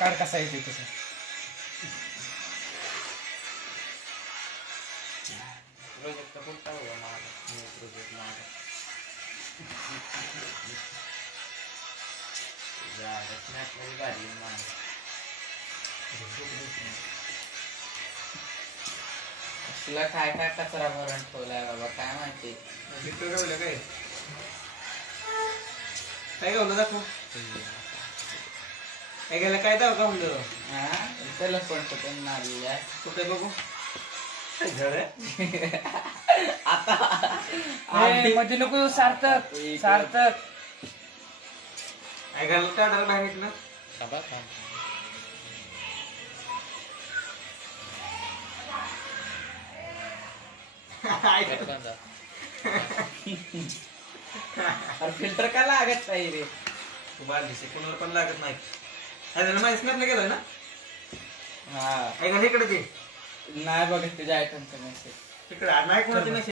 card कसा येते तसं प्रोजेक्ट कुठला हुआ माझा न्यू प्रोजेक्ट माझा झालं स्नॅपमध्ये काढली माझं असला काय काय कचरा भरून ठेवलाय बाबा काय माहिती काय काय गावलं दाखव काय गेलं काय दाव का म्हणलं हा त्याला कोणतं पण मारली आहे कुठे बघू आता मध्ये नको सार्थक सार्थक काय घाल काढायला बाहेर ना फिल्टर का लागत नाही रे तू बाल दिसे कोणाला पण लागत नाही माझ्या स्नॅपला गेलोय ना हा इकडे ते नाही बघत तुझ्या आयटमचा मेसेज तिकडे नाही कोणाचे मेसेज